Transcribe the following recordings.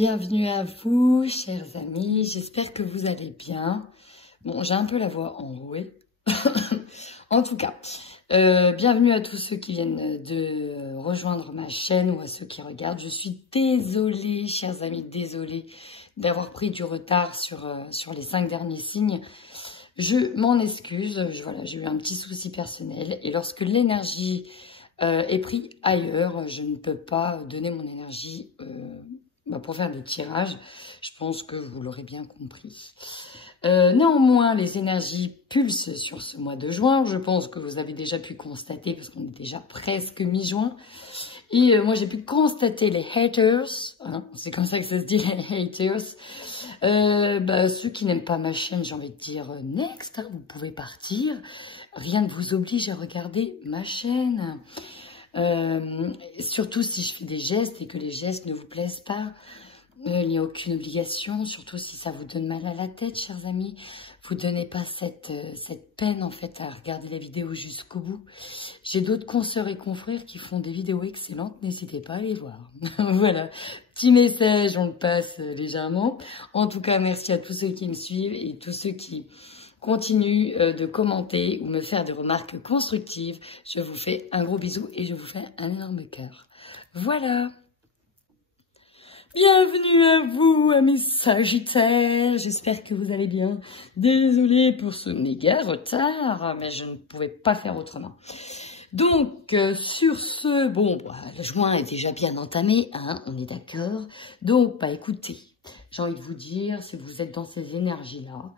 Bienvenue à vous, chers amis. J'espère que vous allez bien. Bon, j'ai un peu la voix enrouée. En tout cas, bienvenue à tous ceux qui viennent de rejoindre ma chaîne ou à ceux qui regardent. Je suis désolée, chers amis, désolée d'avoir pris du retard sur les 5 derniers signes. Je m'en excuse. Voilà, j'ai eu un petit souci personnel. Et lorsque l'énergie est prise ailleurs, je ne peux pas donner mon énergie pour faire des tirages. Je pense que vous l'aurez bien compris. Néanmoins, les énergies pulsent sur ce mois de juin. Je pense que vous avez déjà pu constater, parce qu'on est déjà presque mi-juin. Et moi, j'ai pu constater les haters. Hein, c'est comme ça que ça se dit, les haters. Ceux qui n'aiment pas ma chaîne, j'ai envie de dire next, hein, vous pouvez partir. Rien ne vous oblige à regarder ma chaîne. Surtout si je fais des gestes et que les gestes ne vous plaisent pas. Il n'y a aucune obligation, surtout si ça vous donne mal à la tête, chers amis. Vous ne donnez pas cette peine, en fait, à regarder la vidéo jusqu'au bout. J'ai d'autres consoeurs et confrères qui font des vidéos excellentes. N'hésitez pas à les voir. Voilà, petit message, on le passe légèrement. En tout cas, merci à tous ceux qui me suivent et tous ceux qui continuent de commenter ou me faire des remarques constructives. Je vous fais un gros bisou et je vous fais un énorme cœur. Voilà. Bienvenue à vous, à mes Sagittaires. J'espère que vous allez bien. Désolée pour ce méga retard, mais je ne pouvais pas faire autrement. Donc, sur ce, le juin est déjà bien entamé, hein, on est d'accord. Donc, écoutez, j'ai envie de vous dire, si vous êtes dans ces énergies-là,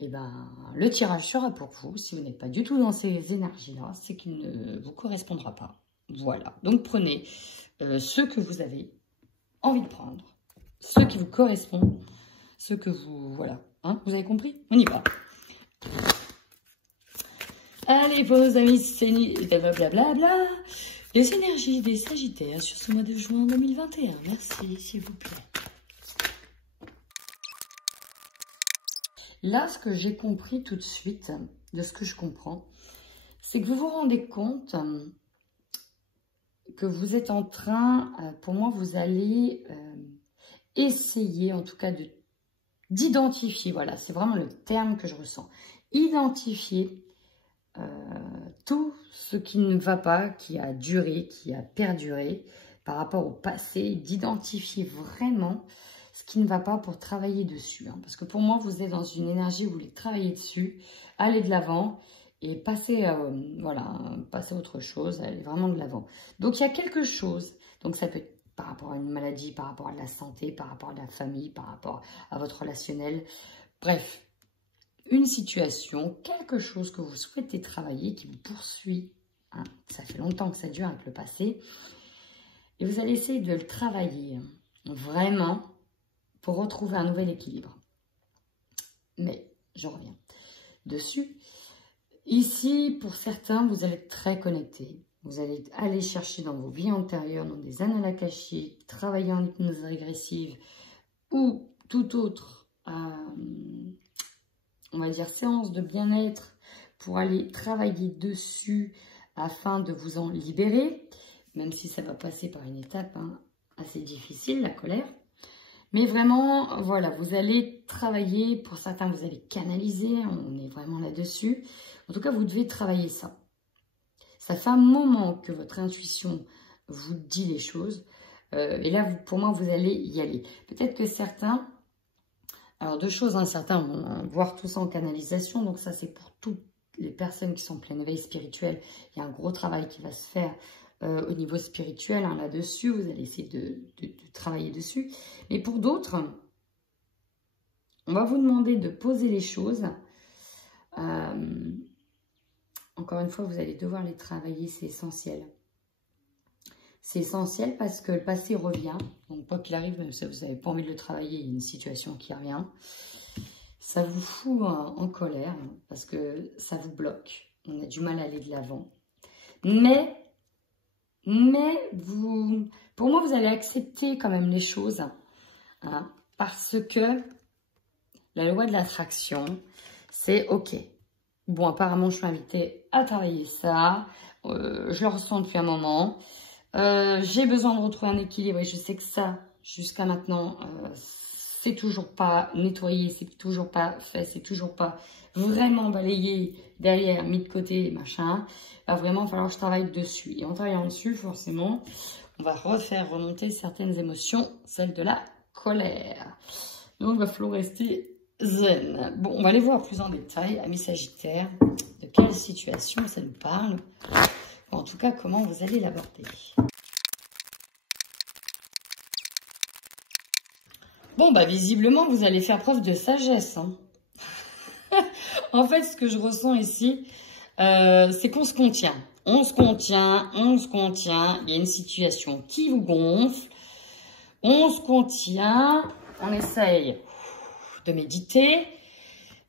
le tirage sera pour vous. Si vous n'êtes pas du tout dans ces énergies-là, c'est qu'il ne vous correspondra pas. Voilà, donc prenez ce que vous avez envie de prendre, ceux qui vous correspondent, ceux que vous... Voilà, hein, vous avez compris? On y va. Allez, vos amis, c'est blablabla. Les énergies des Sagittaires sur ce mois de juin 2021. Merci, s'il vous plaît. Là, ce que j'ai compris tout de suite, de ce que je comprends, c'est que vous vous rendez compte que vous êtes en train, pour moi, vous allez essayer, en tout cas, d'identifier, voilà, c'est vraiment le terme que je ressens, identifier tout ce qui ne va pas, qui a duré, qui a perduré par rapport au passé, d'identifier vraiment ce qui ne va pas pour travailler dessus. Hein, parce que pour moi, vous êtes dans une énergie où vous voulez travailler dessus, aller de l'avant et passer, passer à autre chose, aller vraiment de l'avant. Donc, il y a quelque chose. Donc, ça peut être par rapport à une maladie, par rapport à la santé, par rapport à la famille, par rapport à votre relationnel. Bref, une situation, quelque chose que vous souhaitez travailler, qui vous poursuit. Hein, ça fait longtemps que ça dure avec le passé. Et vous allez essayer de le travailler vraiment pour retrouver un nouvel équilibre. Mais, je reviens dessus. Ici, pour certains, vous allez être très connectés. Vous allez aller chercher dans vos vies antérieures, dans des annales akashiques, travailler en hypnose régressive ou tout autre, on va dire, séance de bien-être pour aller travailler dessus afin de vous en libérer, même si ça va passer par une étape assez difficile, la colère. Mais vraiment, voilà, vous allez travailler, pour certains, vous allez canaliser, on est vraiment là-dessus. En tout cas, vous devez travailler ça. Ça fait un moment que votre intuition vous dit les choses. Et là, pour moi, vous allez y aller. Peut-être que certains, alors deux choses, hein, certains vont voir tout ça en canalisation. Donc ça, c'est pour toutes les personnes qui sont en pleine éveil spirituel. Il y a un gros travail qui va se faire au niveau spirituel, hein, là-dessus, vous allez essayer de travailler dessus. Mais pour d'autres, on va vous demander de poser les choses. Encore une fois, vous allez devoir les travailler, c'est essentiel. C'est essentiel parce que le passé revient. Donc, quoi qu'il arrive, même si vous n'avez pas envie de le travailler, il y a une situation qui revient. Ça vous fout en colère parce que ça vous bloque. On a du mal à aller de l'avant. Mais pour moi, vous allez accepter quand même les choses, hein, parce que la loi de l'attraction, c'est OK. Bon, apparemment, je suis invitée à travailler ça. Je le ressens depuis un moment. J'ai besoin de retrouver un équilibre et je sais que ça, jusqu'à maintenant, c'est toujours pas nettoyé, c'est toujours pas fait, c'est toujours pas vraiment balayé derrière, mis de côté, machin. Il va vraiment falloir que je travaille dessus. Et en travaillant dessus, forcément, on va refaire remonter certaines émotions, celle de la colère. Donc, il va falloir rester zen. Bon, on va aller voir plus en détail, amis Sagittaires, de quelle situation ça nous parle. Ou en tout cas, comment vous allez l'aborder. Bon, bah visiblement, vous allez faire preuve de sagesse. Hein. En fait, ce que je ressens ici, c'est qu'on se contient. On se contient, on se contient. Il y a une situation qui vous gonfle. On se contient, on essaye de méditer.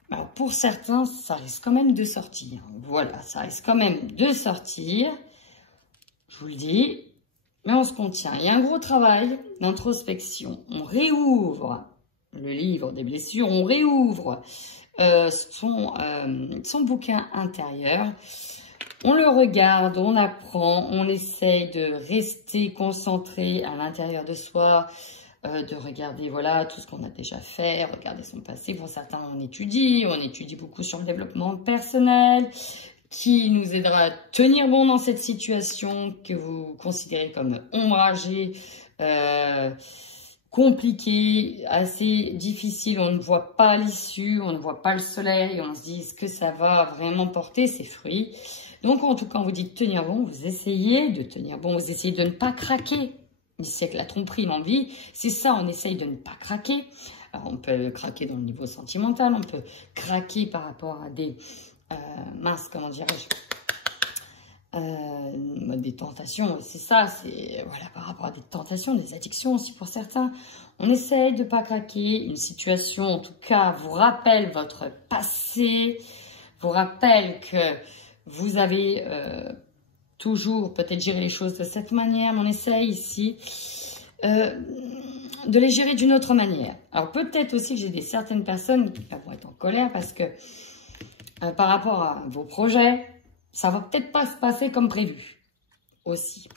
Alors, pour certains, ça risque quand même de sortir. Voilà, ça risque quand même de sortir. Je vous le dis. Mais on se contient. Il y a un gros travail d'introspection. On réouvre le livre des blessures. On réouvre son bouquin intérieur. On le regarde, on apprend, on essaye de rester concentré à l'intérieur de soi, de regarder voilà tout ce qu'on a déjà fait, regarder son passé. Pour certains, on étudie beaucoup sur le développement personnel, qui nous aidera à tenir bon dans cette situation que vous considérez comme ombragée, compliquée, assez difficile. On ne voit pas l'issue, on ne voit pas le soleil, on se dit est-ce que ça va vraiment porter ses fruits. Donc en tout cas, on vous dit de tenir bon, vous essayez de tenir bon, vous essayez de ne pas craquer. Ici avec la tromperie, l'envie, c'est ça, on essaye de ne pas craquer. Alors, on peut craquer dans le niveau sentimental, on peut craquer par rapport à des... mince, comment dirais-je, des tentations, c'est ça, c'est voilà, par rapport à des tentations, des addictions aussi pour certains. On essaye de ne pas craquer. Une situation, en tout cas, vous rappelle votre passé, vous rappelle que vous avez toujours peut-être géré les choses de cette manière, mais on essaye ici de les gérer d'une autre manière. Alors peut-être aussi que j'ai certaines personnes qui vont être en colère parce que par rapport à vos projets, ça va peut-être pas se passer comme prévu aussi.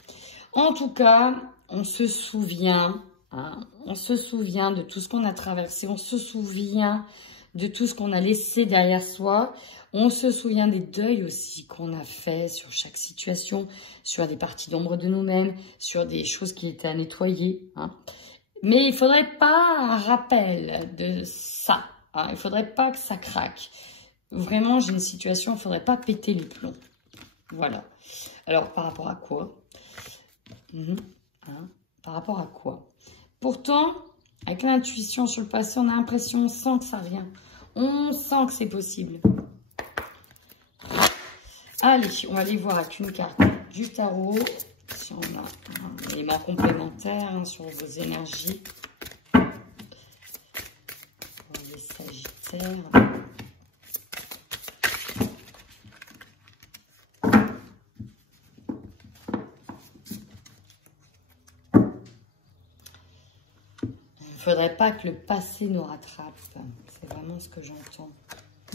En tout cas, on se souvient, hein, on se souvient de tout ce qu'on a traversé, on se souvient de tout ce qu'on a laissé derrière soi, on se souvient des deuils aussi qu'on a fait sur chaque situation, sur des parties d'ombre de nous-mêmes, sur des choses qui étaient à nettoyer. Hein. Mais il ne faudrait pas un rappel de ça, hein, il ne faudrait pas que ça craque. Vraiment, j'ai une situation, il ne faudrait pas péter les plombs. Voilà. Alors, par rapport à quoi par rapport à quoi? Pourtant, avec l'intuition sur le passé, on a l'impression, on sent que ça vient. On sent que c'est possible. Allez, on va aller voir avec une carte du tarot. Si on a un élément complémentaire hein, sur vos énergies. Pour les Sagittaires. Il ne faudrait pas que le passé nous rattrape. C'est vraiment ce que j'entends.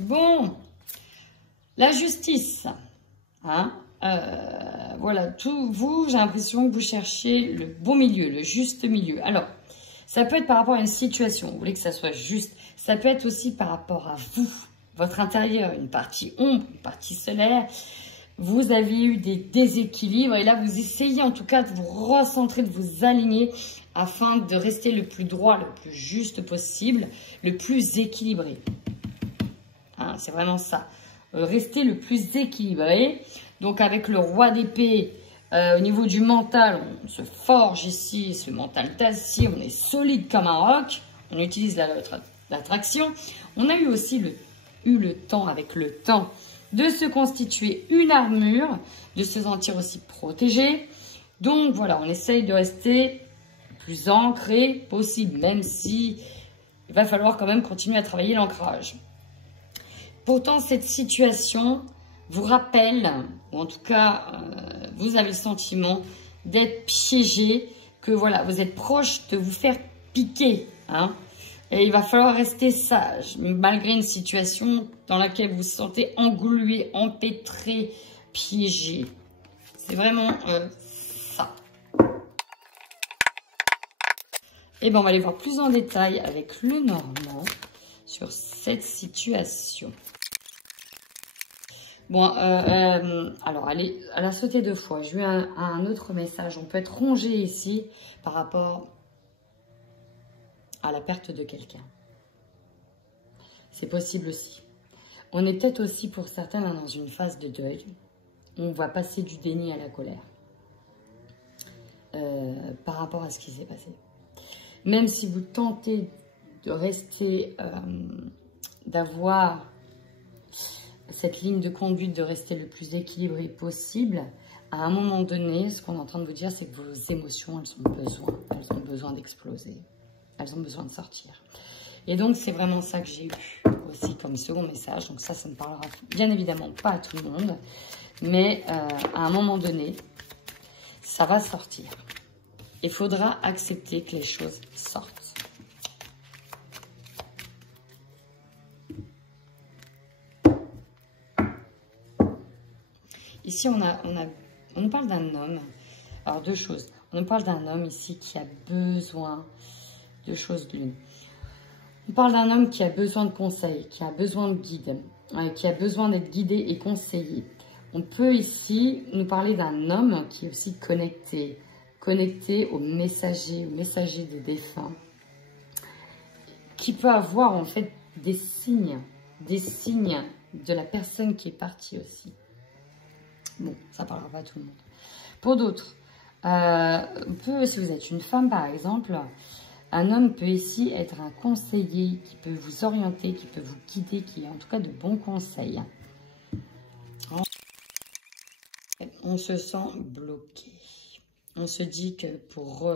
Bon, la justice. Hein, voilà, tout vous, j'ai l'impression que vous cherchez le bon milieu, le juste milieu. Alors, ça peut être par rapport à une situation, vous voulez que ça soit juste. Ça peut être aussi par rapport à vous, votre intérieur, une partie ombre, une partie solaire. Vous avez eu des déséquilibres et là, vous essayez en tout cas de vous recentrer, de vous aligner afin de rester le plus droit, le plus juste possible, le plus équilibré. Hein, c'est vraiment ça. Rester le plus équilibré. Donc avec le roi d'épée, au niveau du mental, on se forge ici, ce mental d'acier, on est solide comme un roc, on utilise l'attraction. On a eu aussi le temps, avec le temps, de se constituer une armure, de se sentir aussi protégé. Donc voilà, on essaye de rester le plus ancré possible, même si il va falloir quand même continuer à travailler l'ancrage. Pourtant, cette situation vous rappelle, ou en tout cas, vous avez le sentiment d'être piégé, que voilà, vous êtes proche de vous faire piquer. Hein, et il va falloir rester sage, malgré une situation dans laquelle vous vous sentez englué, empêtré, piégé. C'est vraiment ça. Et bien, on va aller voir plus en détail avec le Normand sur cette situation. Bon, alors, allez, elle a sauté 2 fois. J'ai eu un autre message. On peut être rongé ici par rapport à la perte de quelqu'un. C'est possible aussi. On est peut-être aussi pour certains là, dans une phase de deuil. On va passer du déni à la colère par rapport à ce qui s'est passé. Même si vous tentez de rester, d'avoir cette ligne de conduite, de rester le plus équilibré possible, à un moment donné, ce qu'on est en train de vous dire, c'est que vos émotions, elles ont besoin d'exploser. Elles ont besoin de sortir. Et donc, c'est vraiment ça que j'ai eu aussi comme second message. Donc ça ne parlera bien évidemment pas à tout le monde. Mais à un moment donné, ça va sortir. Il faudra accepter que les choses sortent. Ici, on nous parle d'un homme. Alors, 2 choses. On nous parle d'un homme ici qui a besoin de choses l'une. On parle d'un homme qui a besoin de conseils, qui a besoin de guide, qui a besoin d'être guidé et conseillé. On peut ici nous parler d'un homme qui est aussi connecté aux messagers des défunts, qui peut avoir en fait des signes de la personne qui est partie aussi. Bon, ça ne parlera pas à tout le monde. Pour d'autres, si vous êtes une femme par exemple, un homme peut ici être un conseiller qui peut vous orienter, qui peut vous guider, qui a en tout cas de bons conseils. On se sent bloqué. On se dit que pour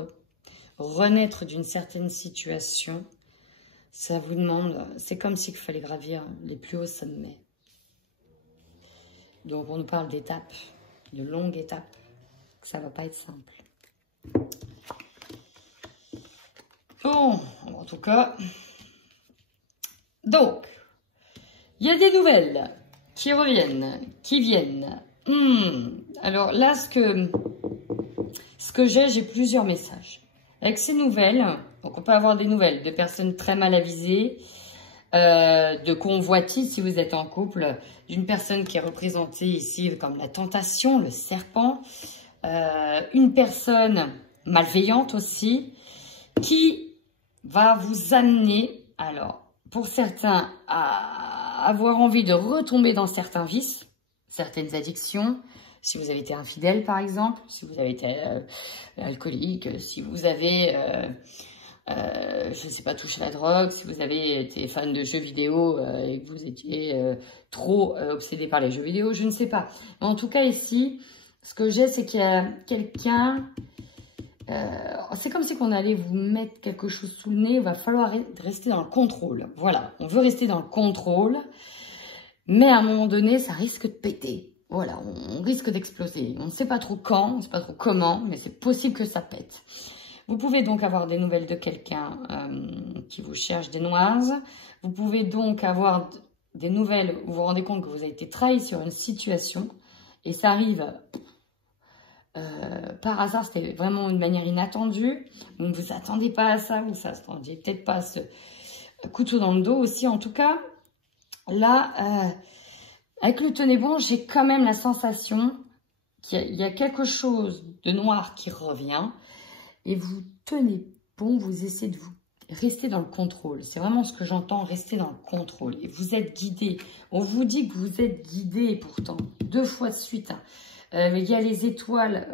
renaître d'une certaine situation, ça vous demande, c'est comme s'il fallait gravir les plus hauts sommets. Donc on nous parle d'étapes, de longues étapes, que ça ne va pas être simple. Bon, en tout cas, donc, il y a des nouvelles qui reviennent, qui viennent. Alors là, ce que j'ai plusieurs messages. Avec ces nouvelles, donc on peut avoir des nouvelles de personnes très mal avisées, de convoitise si vous êtes en couple, d'une personne qui est représentée ici comme la tentation, le serpent, une personne malveillante aussi, qui va vous amener, alors, pour certains, à avoir envie de retomber dans certains vices, certaines addictions, si vous avez été infidèle par exemple, si vous avez été alcoolique, si vous avez, je ne sais pas, touché la drogue, si vous avez été fan de jeux vidéo et que vous étiez trop obsédé par les jeux vidéo, je ne sais pas. Mais en tout cas ici, ce que j'ai, c'est qu'il y a quelqu'un... c'est comme si on allait vous mettre quelque chose sous le nez, il va falloir rester dans le contrôle. Voilà, on veut rester dans le contrôle, mais à un moment donné, ça risque de péter. Voilà, on risque d'exploser. On ne sait pas trop quand, on ne sait pas trop comment, mais c'est possible que ça pète. Vous pouvez donc avoir des nouvelles de quelqu'un qui vous cherche des noises. Vous pouvez donc avoir des nouvelles où vous vous rendez compte que vous avez été trahi sur une situation, et ça arrive... par hasard, c'était vraiment une manière inattendue. Vous ne vous attendez pas à ça, vous ne attendiez peut-être pas à ce couteau dans le dos aussi. En tout cas, là, avec le tenez bon, j'ai quand même la sensation qu'il y a quelque chose de noir qui revient. Et vous tenez bon, vous essayez de vous rester dans le contrôle. C'est vraiment ce que j'entends, rester dans le contrôle. Et vous êtes guidé. On vous dit que vous êtes guidé pourtant, 2 fois de suite. Il y a les étoiles.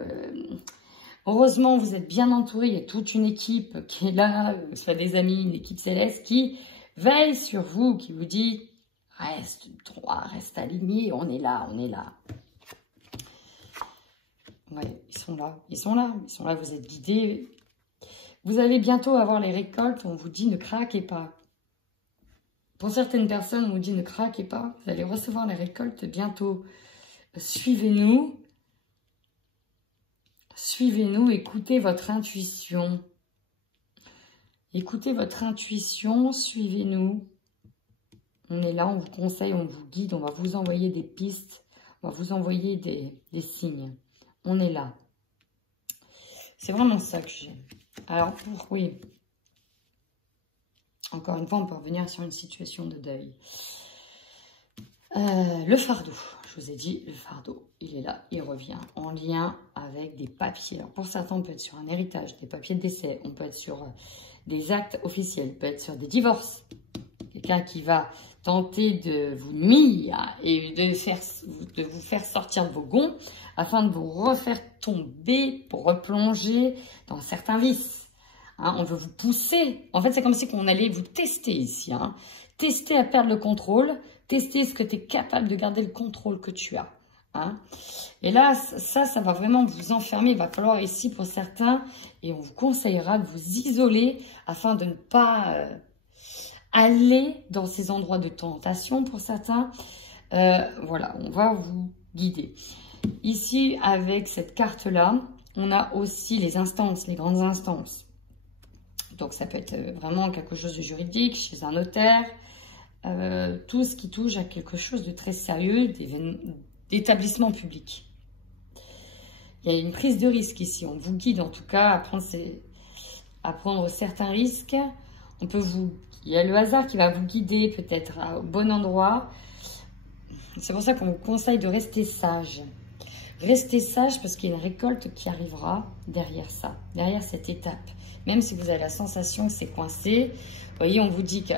Heureusement, vous êtes bien entouré. Il y a toute une équipe qui est là, soit des amis, une équipe céleste, qui veille sur vous, qui vous dit « Reste droit, reste aligné, on est là, on est là. » Ouais, ils sont là, ils sont là, ils sont là, vous êtes guidés. Vous allez bientôt avoir les récoltes, on vous dit « Ne craquez pas ». Pour certaines personnes, on vous dit « Ne craquez pas ». Vous allez recevoir les récoltes bientôt. Suivez-nous. Suivez-nous, écoutez votre intuition. Écoutez votre intuition, suivez-nous. On est là, on vous conseille, on vous guide, on va vous envoyer des pistes, on va vous envoyer des signes. On est là. C'est vraiment ça que j'ai. Alors, oui, Encore une fois, on peut revenir sur une situation de deuil. Le fardeau, je vous ai dit, le fardeau, il est là, il revient en lien avec des papiers. Alors pour certains, on peut être sur un héritage, des papiers de décès, on peut être sur des actes officiels, on peut être sur des divorces. Quelqu'un qui va tenter de vous nuire et de vous faire sortir de vos gonds afin de vous refaire tomber pour replonger dans certains vices. Hein, on veut vous pousser. En fait, c'est comme si on allait vous tester ici. Hein. Tester à perdre le contrôle. Tester est-ce que tu es capable de garder le contrôle que tu as. Hein. Et là, ça va vraiment vous enfermer. Il va falloir ici pour certains, et on vous conseillera de vous isoler afin de ne pas aller dans ces endroits de tentation pour certains. Voilà, on va vous guider. Ici, avec cette carte-là, on a aussi les instances, les grandes instances. Donc, ça peut être vraiment quelque chose de juridique, chez un notaire, tout ce qui touche à quelque chose de très sérieux, d'établissement public. Il y a une prise de risque ici. On vous guide en tout cas à prendre certains risques. Il y a le hasard qui va vous guider peut-être au bon endroit. C'est pour ça qu'on vous conseille de rester sage. Restez sage parce qu'il y a une récolte qui arrivera derrière ça, derrière cette étape. Même si vous avez la sensation que c'est coincé, vous voyez, on vous dit que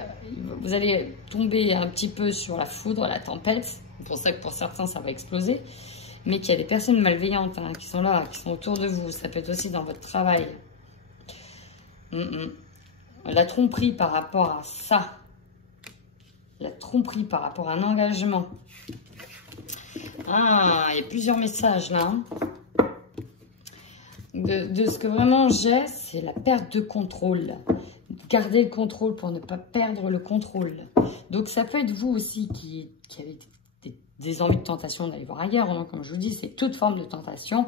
vous allez tomber un petit peu sur la foudre, la tempête. C'est pour ça que pour certains, ça va exploser. Mais qu'il y a des personnes malveillantes hein, qui sont là, qui sont autour de vous. Ça peut être aussi dans votre travail. La tromperie par rapport à ça. La tromperie par rapport à un engagement. Ah, il y a plusieurs messages là. Hein. De ce que vraiment j'ai, c'est la perte de contrôle. Garder le contrôle pour ne pas perdre le contrôle. Donc ça peut être vous aussi qui avez des envies de tentation d'aller voir ailleurs. Hein. Comme je vous dis, c'est toute forme de tentation.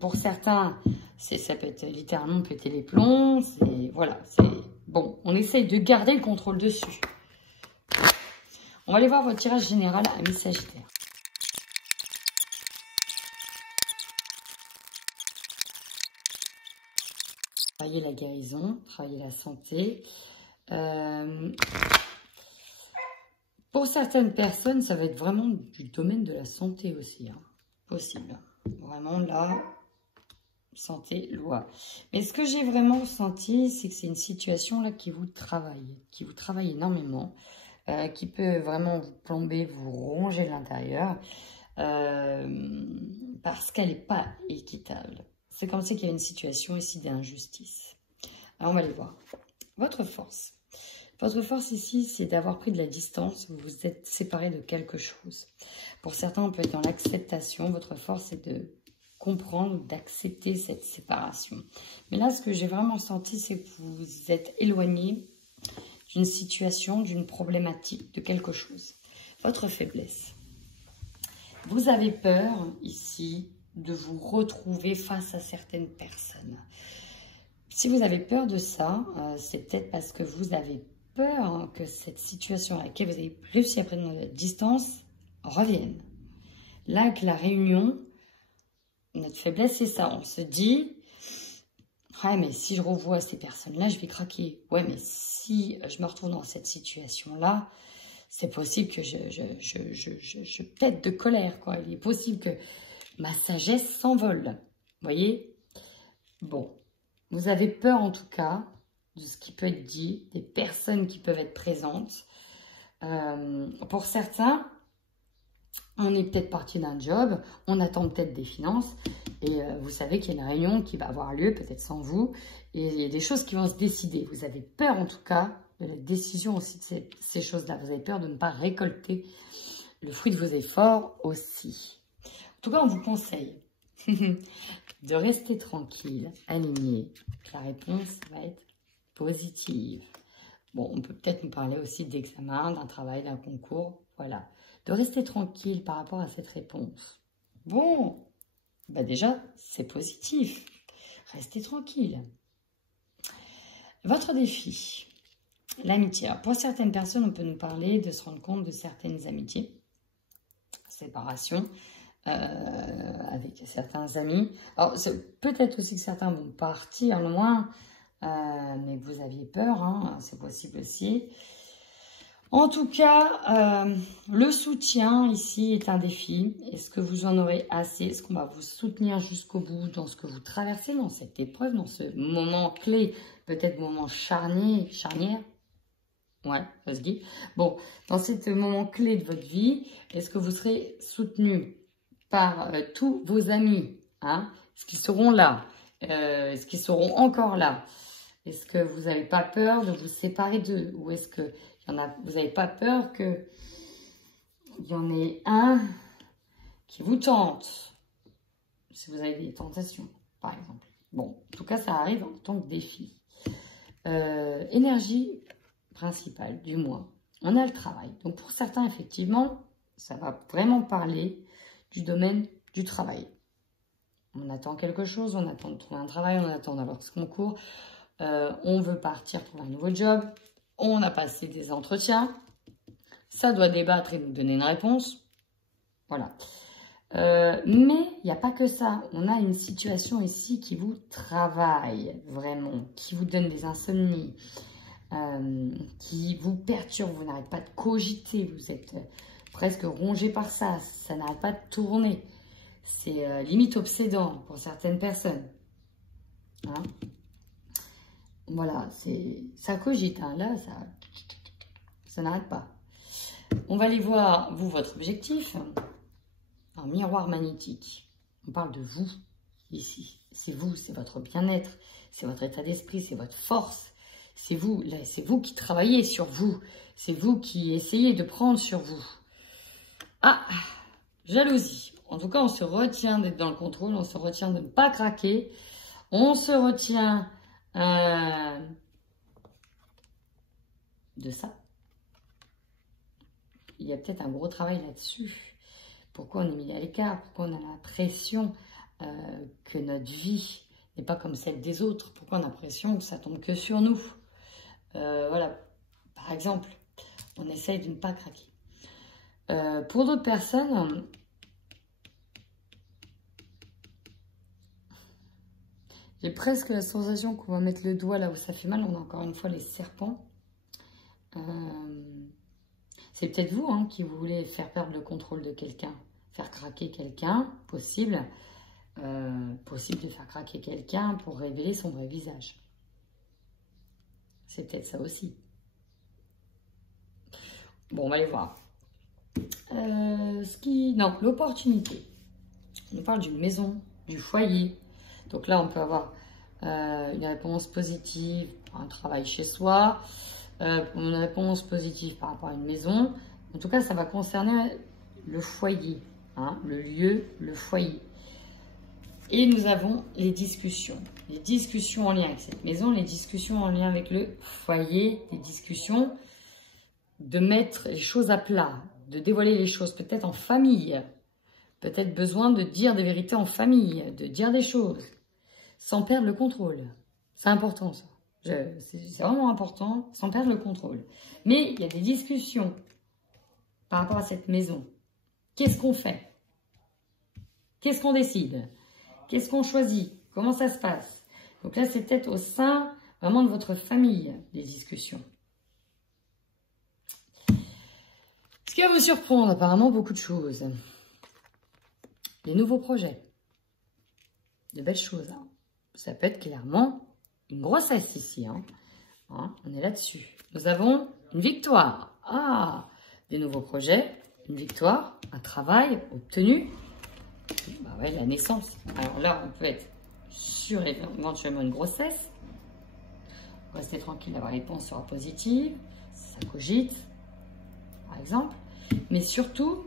Pour certains, ça peut être littéralement péter les plombs. Voilà, bon, on essaye de garder le contrôle dessus. On va aller voir votre tirage général à mi-Sagittaire. Travailler la guérison, travailler la santé. Pour certaines personnes, ça va être vraiment du domaine de la santé aussi. Hein. Possible. Vraiment là, santé, loi. Mais ce que j'ai vraiment ressenti, c'est que c'est une situation là qui vous travaille énormément. Qui peut vraiment vous plomber, vous ronger l'intérieur. Parce qu'elle n'est pas équitable. C'est comme si il y a une situation ici d'injustice. Alors, on va aller voir. Votre force. Votre force ici, c'est d'avoir pris de la distance. Vous vous êtes séparé de quelque chose. Pour certains, on peut être dans l'acceptation. Votre force, c'est de comprendre, d'accepter cette séparation. Mais là, ce que j'ai vraiment senti, c'est que vous vous êtes éloigné d'une situation, d'une problématique, de quelque chose. Votre faiblesse. Vous avez peur, ici, de vous retrouver face à certaines personnes. Si vous avez peur de ça, c'est peut-être parce que vous avez peur que cette situation à laquelle vous avez réussi à prendre la distance revienne. Là, avec la réunion, notre faiblesse, c'est ça. On se dit, ouais, mais si je revois ces personnes-là, je vais craquer. Ouais, mais si je me retrouve dans cette situation-là, c'est possible que je pète de colère, quoi. Il est possible que ma sagesse s'envole. Vous voyez? Bon. Vous avez peur, en tout cas, de ce qui peut être dit, des personnes qui peuvent être présentes. Pour certains, on est peut-être parti d'un job, on attend peut-être des finances, et vous savez qu'il y a une réunion qui va avoir lieu, peut-être sans vous, et il y a des choses qui vont se décider. Vous avez peur, en tout cas, de la décision aussi de ces choses-là. Vous avez peur de ne pas récolter le fruit de vos efforts aussi. En tout cas, on vous conseille de rester tranquille, aligné. La réponse va être positive. Bon, on peut peut-être nous parler aussi d'examen, d'un travail, d'un concours. Voilà. De rester tranquille par rapport à cette réponse. Bon, bah déjà, c'est positif. Restez tranquille. Votre défi, l'amitié. Pour certaines personnes, on peut nous parler de se rendre compte de certaines amitiés. Séparation. Avec certains amis. Alors, peut-être aussi que certains vont partir loin mais que vous aviez peur, hein, c'est possible aussi. En tout cas, le soutien ici est un défi. Est-ce que vous en aurez assez? Est-ce qu'on va vous soutenir jusqu'au bout dans ce que vous traversez, dans cette épreuve, dans ce moment clé, peut-être moment charnière? Ouais, ça se dit. Bon, dans ce moment clé de votre vie, est-ce que vous serez soutenu par tous vos amis, hein? Est-ce qu'ils seront là? Est-ce qu'ils seront encore là? Est-ce que vous n'avez pas peur de vous séparer d'eux? Ou est-ce que vous n'avez pas peur qu'il y en ait un qui vous tente? Si vous avez des tentations, par exemple. Bon, en tout cas, ça arrive en tant que défi. Énergie principale du mois, on a le travail. Donc, pour certains, effectivement, ça va vraiment parler du domaine du travail. On attend quelque chose, on attend de trouver un travail, on attend d'avoir ce concours. On veut partir pour un nouveau job, on a passé des entretiens, ça doit débattre et nous donner une réponse, voilà. Mais il n'y a pas que ça, on a une situation ici qui vous travaille vraiment, qui vous donne des insomnies, qui vous perturbe, vous n'arrêtez pas de cogiter, vous êtes presque rongé par ça, ça n'arrête pas de tourner, c'est limite obsédant pour certaines personnes, hein. Voilà, ça cogite, hein. Là, ça n'arrête pas. On va aller voir, vous, votre objectif. Un miroir magnétique. On parle de vous, ici. C'est vous, c'est votre bien-être, c'est votre état d'esprit, c'est votre force. C'est vous, là, c'est vous qui travaillez sur vous. C'est vous qui essayez de prendre sur vous. Ah, jalousie. En tout cas, on se retient d'être dans le contrôle, on se retient de ne pas craquer, on se retient... de ça. Il y a peut-être un gros travail là-dessus. Pourquoi on est mis à l'écart? Pourquoi on a l'impression que notre vie n'est pas comme celle des autres? Pourquoi on a l'impression que ça tombe que sur nous? Voilà. Par exemple, on essaye de ne pas craquer. Pour d'autres personnes... J'ai presque la sensation qu'on va mettre le doigt là où ça fait mal. On a encore une fois les serpents. C'est peut-être vous, hein, qui voulez faire perdre le contrôle de quelqu'un. Faire craquer quelqu'un, possible. Possible de faire craquer quelqu'un pour révéler son vrai visage. C'est peut-être ça aussi. Bon, on va aller voir. Non, l'opportunité. On parle d'une maison, du foyer. Donc là, on peut avoir une réponse positive, un travail chez soi, une réponse positive par rapport à une maison. En tout cas, ça va concerner le foyer, hein, le lieu, le foyer. Et nous avons les discussions en lien avec cette maison, les discussions en lien avec le foyer, les discussions de mettre les choses à plat, de dévoiler les choses peut-être en famille, peut-être besoin de dire des vérités en famille, de dire des choses. Sans perdre le contrôle. C'est important, ça. C'est vraiment important, sans perdre le contrôle. Mais il y a des discussions par rapport à cette maison. Qu'est-ce qu'on fait? Qu'est-ce qu'on décide? Qu'est-ce qu'on choisit? Comment ça se passe? Donc là, c'est peut-être au sein vraiment de votre famille, des discussions. Ce qui va vous surprendre, apparemment, beaucoup de choses. Des nouveaux projets. De belles choses, hein. Ça peut être clairement une grossesse ici, hein. Hein, on est là-dessus. Nous avons une victoire. Ah, des nouveaux projets, une victoire, un travail obtenu. Bah ouais, la naissance. Alors là, on peut être sur éventuellement une grossesse. Restez tranquille, la réponse sera positive. Ça cogite, par exemple. Mais surtout,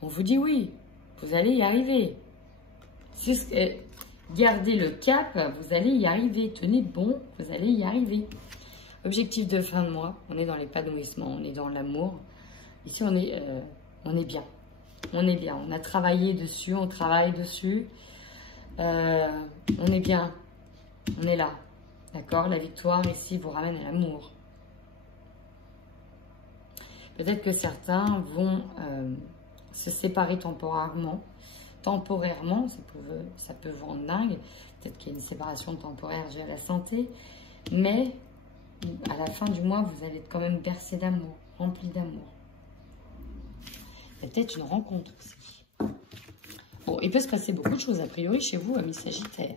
on vous dit oui, vous allez y arriver. Gardez le cap, vous allez y arriver. Tenez bon, vous allez y arriver. Objectif de fin de mois, on est dans l'épanouissement, on est dans l'amour. Ici, on est bien. On est bien, on a travaillé dessus, on travaille dessus. On est bien, on est là. D'accord? La victoire ici vous ramène à l'amour. Peut-être que certains vont se séparer temporairement temporairement, ça peut vous rendre dingue. Peut-être qu'il y a une séparation temporaire due à la santé. Mais à la fin du mois, vous allez être quand même bercé d'amour, rempli d'amour. Il y a peut-être une rencontre aussi. Bon, il peut se passer beaucoup de choses a priori chez vous, amis Sagittaires.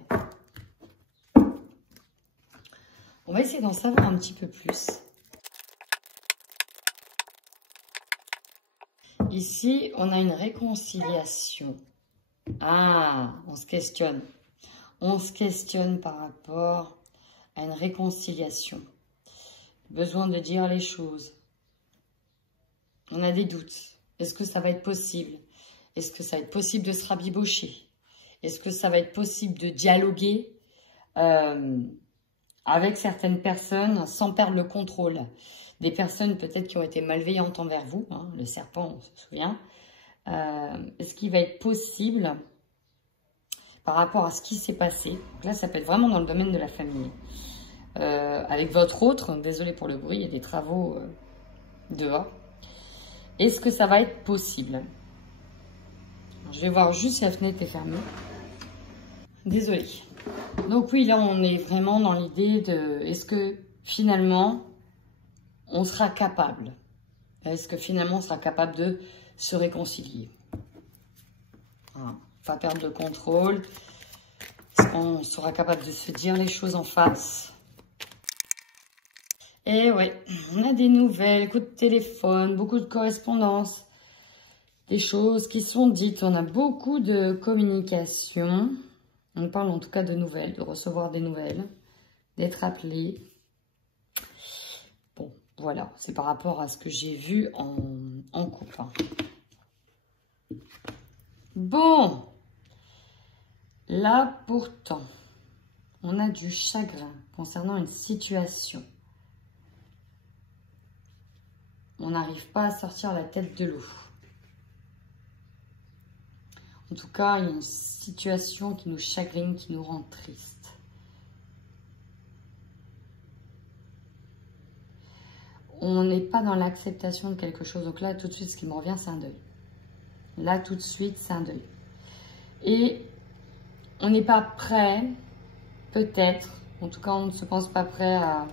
On va essayer d'en savoir un petit peu plus. Ici, on a une réconciliation. Ah, on se questionne. On se questionne par rapport à une réconciliation. Besoin de dire les choses. On a des doutes. Est-ce que ça va être possible? Est-ce que ça va être possible de se rabibocher? Est-ce que ça va être possible de dialoguer avec certaines personnes sans perdre le contrôle? Des personnes peut-être qui ont été malveillantes envers vous, hein, le serpent, on se souvient. Est-ce qu'il va être possible, par rapport à ce qui s'est passé, donc là ça peut être vraiment dans le domaine de la famille, avec votre autre, désolé pour le bruit, il y a des travaux dehors. Est-ce que ça va être possible? Alors, je vais voir juste si la fenêtre est fermée. Désolé. Donc oui, là on est vraiment dans l'idée de, est-ce que finalement on sera capable? Est-ce que finalement on sera capable de se réconcilier? Voilà. Pas perdre le contrôle. Est-ce qu'on sera capable de se dire les choses en face? Et oui, on a des nouvelles, coups de téléphone, beaucoup de correspondances, des choses qui sont dites. On a beaucoup de communication. On parle en tout cas de nouvelles, de recevoir des nouvelles, d'être appelé. Bon, voilà, c'est par rapport à ce que j'ai vu en couple. Bon, là pourtant, on a du chagrin concernant une situation. On n'arrive pas à sortir la tête de l'eau. En tout cas, il y a une situation qui nous chagrine, qui nous rend triste. On n'est pas dans l'acceptation de quelque chose. Donc là, tout de suite, ce qui me revient, c'est un deuil. Là, tout de suite, c'est un deuil. Et on n'est pas prêt, peut-être, en tout cas, on ne se pense pas prêt à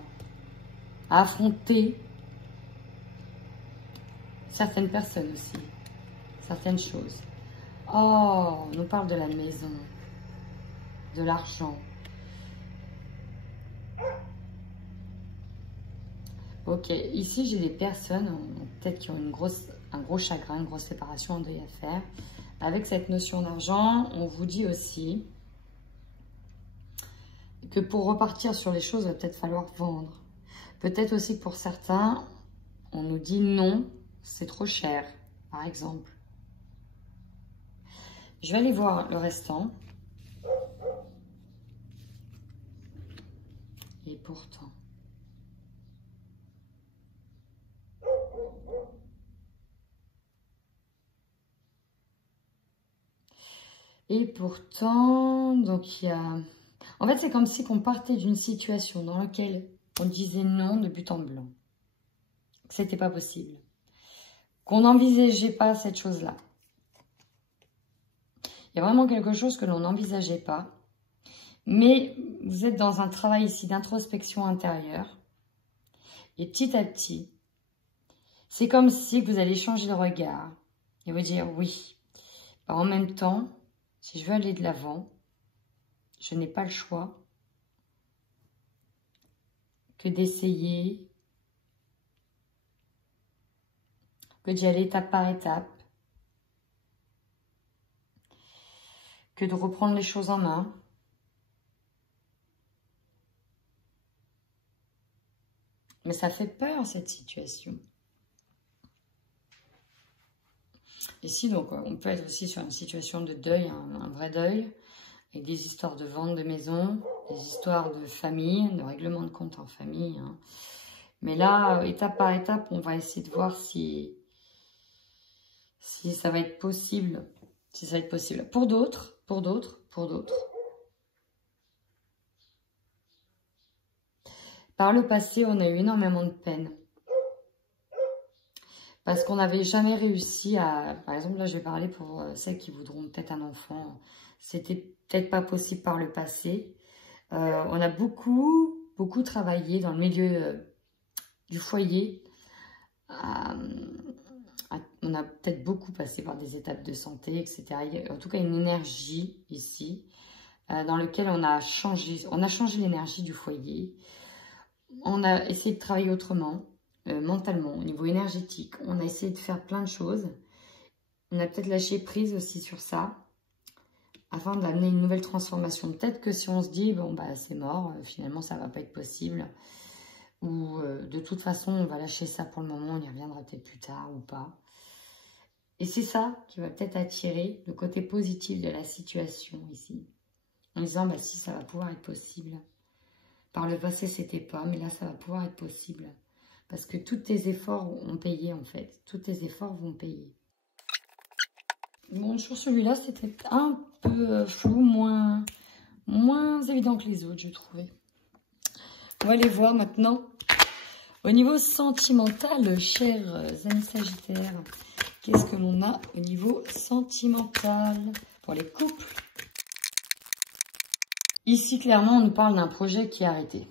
affronter certaines personnes aussi, certaines choses. Oh, on nous parle de la maison, de l'argent. Ok, ici j'ai des personnes, peut-être qui ont un gros chagrin, une grosse séparation, un deuil à faire. Avec cette notion d'argent, on vous dit aussi que pour repartir sur les choses, il va peut-être falloir vendre. Peut-être aussi que pour certains, on nous dit non, c'est trop cher, par exemple. Je vais aller voir le restant. Et pourtant. Et pourtant, donc il y a... En fait, c'est comme si on partait d'une situation dans laquelle on disait non de but en blanc. Que c'était pas possible. Qu'on n'envisageait pas cette chose-là. Il y a vraiment quelque chose que l'on n'envisageait pas. Mais vous êtes dans un travail ici d'introspection intérieure. Et petit à petit, c'est comme si vous allez changer de regard. Et vous dire oui. En même temps, si je veux aller de l'avant, je n'ai pas le choix que d'essayer, que d'y aller étape par étape, que de reprendre les choses en main. Mais ça fait peur, cette situation. Ici, donc, on peut être aussi sur une situation de deuil, un vrai deuil, avec des histoires de vente de maison, des histoires de famille, de règlement de compte en famille. Hein. Mais là, étape par étape, on va essayer de voir si ça va être possible. Si ça va être possible. Pour d'autres. Par le passé, on a eu énormément de peine. Parce qu'on n'avait jamais réussi à... Par exemple, là, je vais parler pour celles qui voudront peut-être un enfant. C'était peut-être pas possible par le passé. On a beaucoup travaillé dans le milieu du foyer. On a peut-être beaucoup passé par des étapes de santé, etc. Il y a en tout cas une énergie ici dans laquelle on a changé l'énergie du foyer. On a essayé de travailler autrement, mentalement, au niveau énergétique. On a essayé de faire plein de choses. On a peut-être lâché prise aussi sur ça, afin d'amener une nouvelle transformation. Peut-être que si on se dit, bon, bah, c'est mort, finalement, ça va pas être possible. Ou de toute façon, on va lâcher ça pour le moment, on y reviendra peut-être plus tard ou pas. Et c'est ça qui va peut-être attirer le côté positif de la situation ici. En disant, bah si, ça va pouvoir être possible. Par le passé, c'était pas, mais là, ça va pouvoir être possible. Parce que tous tes efforts ont payé, en fait. Tous tes efforts vont payer. Bon, sur celui-là, c'était un peu flou, moins évident que les autres, je trouvais. On va aller voir maintenant. Au niveau sentimental, chers amis Sagittaires, qu'est-ce que l'on a au niveau sentimental pour les couples? Ici, clairement, on nous parle d'un projet qui est arrêté.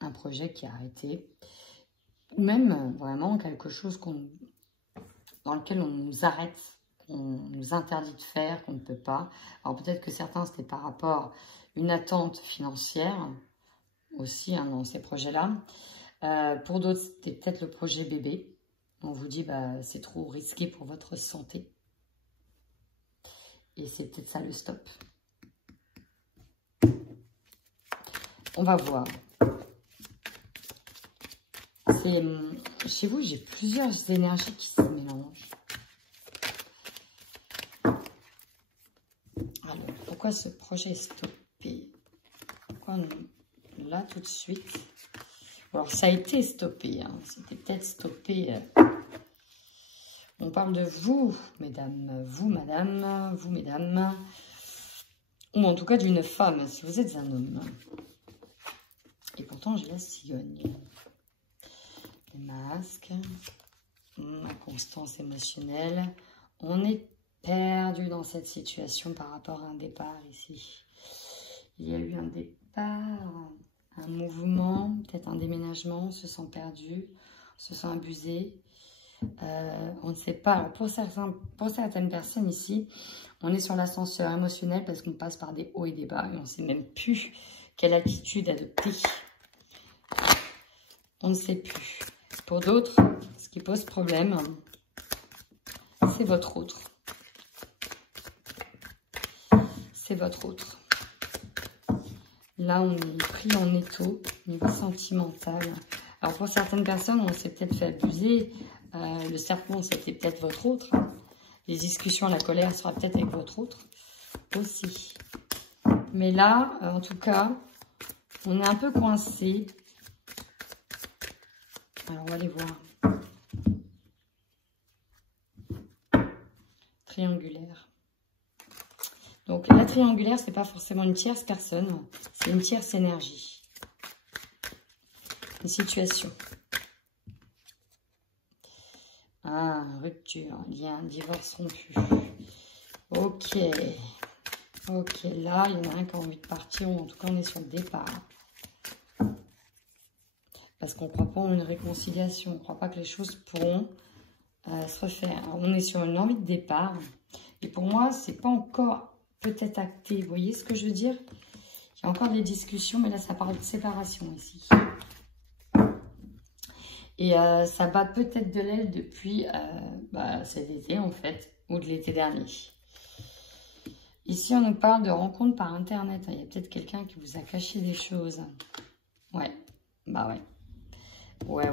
Un projet qui est arrêté. Ou même, vraiment, quelque chose dans lequel on nous arrête, qu'on nous interdit de faire, qu'on ne peut pas. Alors, peut-être que certains, c'était par rapport à une attente financière, aussi, hein, dans ces projets-là. Pour d'autres, c'était peut-être le projet bébé. On vous dit, bah, c'est trop risqué pour votre santé. Et c'est peut-être ça le stop. On va voir. Chez vous, j'ai plusieurs énergies qui se mélangent. Alors, pourquoi ce projet est stoppé? Pourquoi là, tout de suite? Alors, ça a été stoppé. Hein. C'était peut-être stoppé. On parle de vous, mesdames. Vous, madame. Vous, mesdames. Ou en tout cas d'une femme, si vous êtes un homme. Et pourtant, j'ai la cigogne. Les masques. La constance émotionnelle. On est perdu dans cette situation par rapport à un départ ici. Il y a eu un départ, un mouvement, peut-être un déménagement, on se sent perdu, on se sent abusé. On ne sait pas. Alors pour certaines personnes ici, on est sur l'ascenseur émotionnel parce qu'on passe par des hauts et des bas et on ne sait même plus quelle attitude adopter. On ne sait plus. Pour d'autres, ce qui pose problème, c'est votre autre. C'est votre autre. Là, on est pris en étau, au niveau sentimental. Alors, pour certaines personnes, on s'est peut-être fait abuser. Le serpent, c'était peut-être votre autre. Les discussions, la colère sera peut-être avec votre autre aussi. Mais là, en tout cas, on est un peu coincé. Alors, on va aller voir. Triangulaire. Donc, la triangulaire, ce n'est pas forcément une tierce personne, c'est une tierce énergie. Une situation. Ah, rupture, lien, divorce rompu. Ok. Ok, là, il y en a un qui a envie de partir, ou en tout cas, on est sur le départ. Parce qu'on ne croit pas en une réconciliation, on ne croit pas que les choses pourront se refaire. Alors, on est sur une envie de départ. Et pour moi, ce n'est pas encore peut-être acté. Vous voyez ce que je veux dire? Il y a encore des discussions, mais là, ça parle de séparation ici. Et ça bat peut-être de l'aile depuis cet été, en fait, ou de l'été dernier. Ici, on nous parle de rencontres par Internet. Il y a peut-être quelqu'un qui vous a caché des choses. Ouais, bah ouais. Ouais.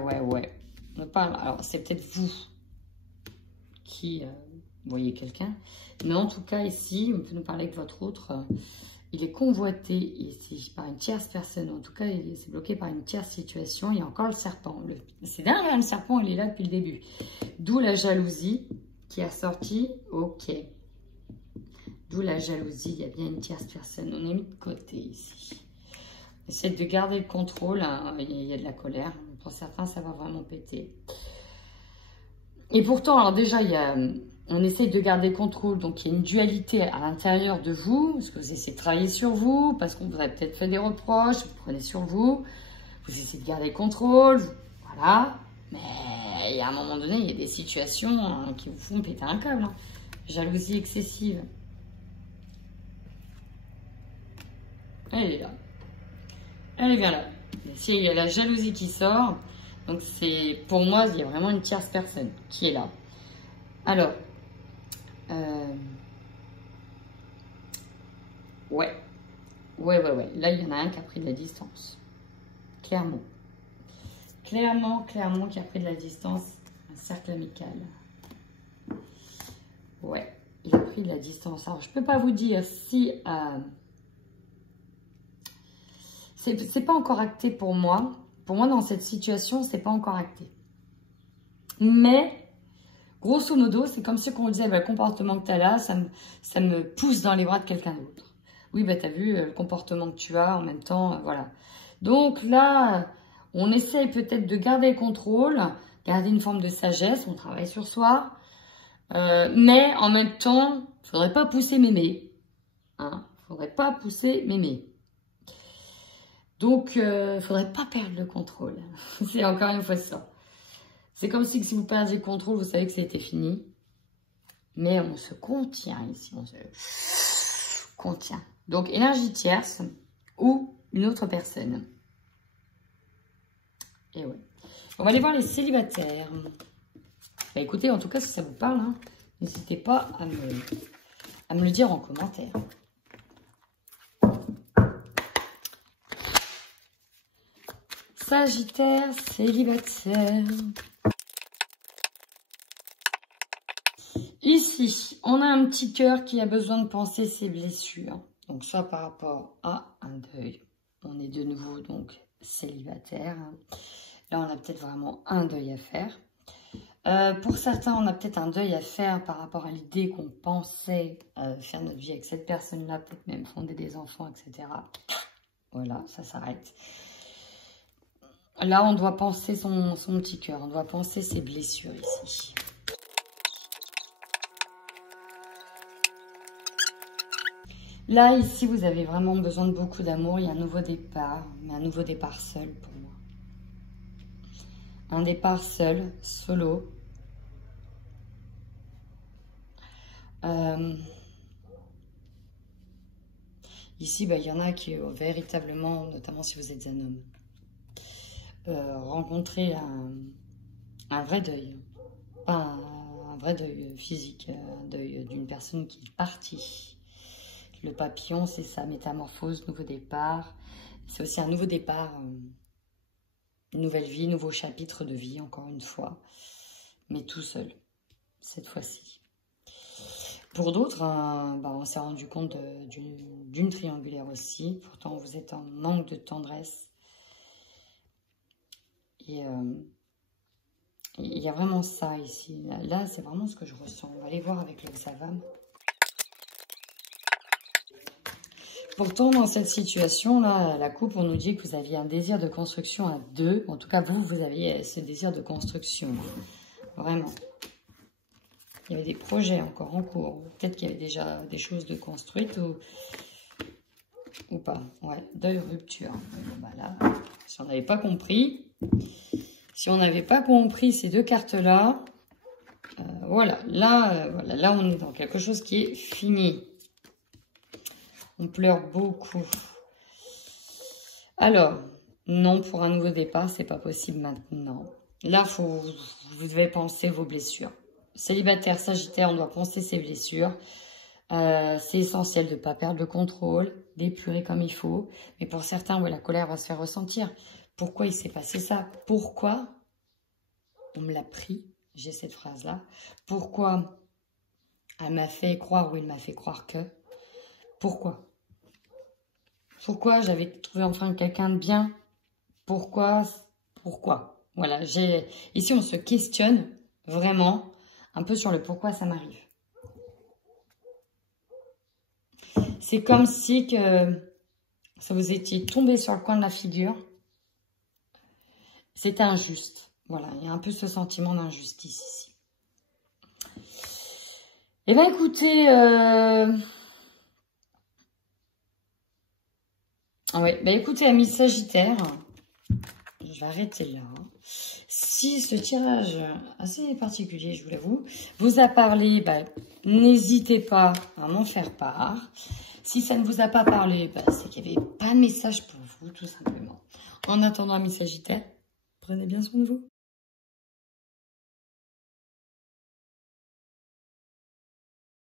On nous parle, alors, c'est peut-être vous qui voyez quelqu'un. Mais en tout cas, ici, on peut nous parler que votre autre, il est convoité ici par une tierce personne. En tout cas, il est bloqué par une tierce situation. Il y a encore le serpent. C'est dingue, hein, le serpent, il est là depuis le début. D'où la jalousie qui a sorti. Ok. D'où la jalousie, il y a bien une tierce personne. On est mis de côté ici. Essayez de garder le contrôle. Hein. Il y a de la colère. Pour certains, ça va vraiment péter. Et pourtant, alors déjà, on essaye de garder le contrôle. Donc, il y a une dualité à l'intérieur de vous. Parce que vous essayez de travailler sur vous. Parce qu'on vous a peut-être fait des reproches. Vous prenez sur vous. Vous essayez de garder le contrôle. Voilà. Mais il y a un moment donné, il y a des situations hein, qui vous font péter un câble. Hein. Jalousie excessive. Elle est là. Elle est bien là. Ici, il y a la jalousie qui sort. Donc, pour moi, il y a vraiment une tierce personne qui est là. Alors, ouais. Là, il y en a un qui a pris de la distance. Clairement. Clairement, qui a pris de la distance. Un cercle amical. Ouais, il a pris de la distance. Alors, je ne peux pas vous dire si... c'est pas encore acté pour moi. Pour moi, dans cette situation, c'est pas encore acté. Mais, grosso modo, c'est comme si on disait, bah, le comportement que tu as là, ça me pousse dans les bras de quelqu'un d'autre. Oui, bah, tu as vu le comportement que tu as en même temps, voilà. Donc là, on essaye peut-être de garder le contrôle, garder une forme de sagesse, on travaille sur soi. Mais en même temps, il ne faudrait pas pousser mémé. Hein, faudrait pas pousser mémé. Donc, il ne faudrait pas perdre le contrôle. C'est encore une fois ça. C'est comme si vous perdiez le contrôle, vous savez que c'était fini. Mais on se contient ici. On se contient. Donc, énergie tierce ou une autre personne. Et ouais. On va aller voir les célibataires. Bah, écoutez, en tout cas, si ça vous parle, hein, n'hésitez pas à me le dire en commentaire. Sagittaire, célibataire. Ici, on a un petit cœur qui a besoin de penser ses blessures. Donc, soit par rapport à un deuil. On est de nouveau, donc, célibataire. Là, on a peut-être vraiment un deuil à faire. Pour certains, on a peut-être un deuil à faire par rapport à l'idée qu'on pensait faire notre vie avec cette personne-là, peut-être même fonder des enfants, etc. Voilà, ça s'arrête. Là, on doit penser son petit cœur, on doit penser ses blessures ici. Là, ici, vous avez vraiment besoin de beaucoup d'amour. Il y a un nouveau départ, mais un nouveau départ seul pour moi. Un départ seul, solo. Ici, bah, il y en a qui véritablement, notamment si vous êtes un homme, rencontrer un vrai deuil. Pas un vrai deuil physique, un deuil d'une personne qui est partie. Le papillon, c'est sa métamorphose, nouveau départ. C'est aussi un nouveau départ, une nouvelle vie, nouveau chapitre de vie, encore une fois. Mais tout seul, cette fois-ci. Pour d'autres, bah, on s'est rendu compte d'une triangulaire aussi. Pourtant, vous êtes en manque de tendresse. Et il y a vraiment ça ici. Là, c'est vraiment ce que je ressens. On va aller voir avec le Xavam. Pourtant, dans cette situation-là, la coupe, on nous dit que vous aviez un désir de construction à deux. En tout cas, vous aviez ce désir de construction. Vraiment. Il y avait des projets encore en cours. Peut-être qu'il y avait déjà des choses de construites ou pas. Ouais, deuil, rupture. Bon, bah là, si on n'avait pas compris, ces deux cartes-là, voilà. Là, on est dans quelque chose qui est fini. On pleure beaucoup. Alors, non, pour un nouveau départ, c'est pas possible maintenant. Là, vous devez penser vos blessures. Célibataire, sagittaire, on doit penser ses blessures. C'est essentiel de ne pas perdre le contrôle, d'épurer comme il faut. Mais pour certains, ouais, la colère va se faire ressentir. Pourquoi il s'est passé ça? Pourquoi on me l'a pris? J'ai cette phrase-là. Pourquoi elle m'a fait croire ou il m'a fait croire que? Pourquoi? Pourquoi j'avais trouvé enfin quelqu'un de bien? Pourquoi? Voilà, ici on se questionne vraiment un peu sur le pourquoi ça m'arrive. C'est comme si que Ça vous étiez tombé sur le coin de la figure. C'était injuste. Voilà, il y a un peu ce sentiment d'injustice ici. Eh bien, écoutez... Oui, bah écoutez, amis Sagittaire, je vais arrêter là. Si ce tirage assez particulier, je vous l'avoue, vous a parlé, bah, n'hésitez pas à m'en faire part. Si ça ne vous a pas parlé, bah, c'est qu'il n'y avait pas de message pour vous, tout simplement. En attendant, amis Sagittaires, prenez bien soin de vous.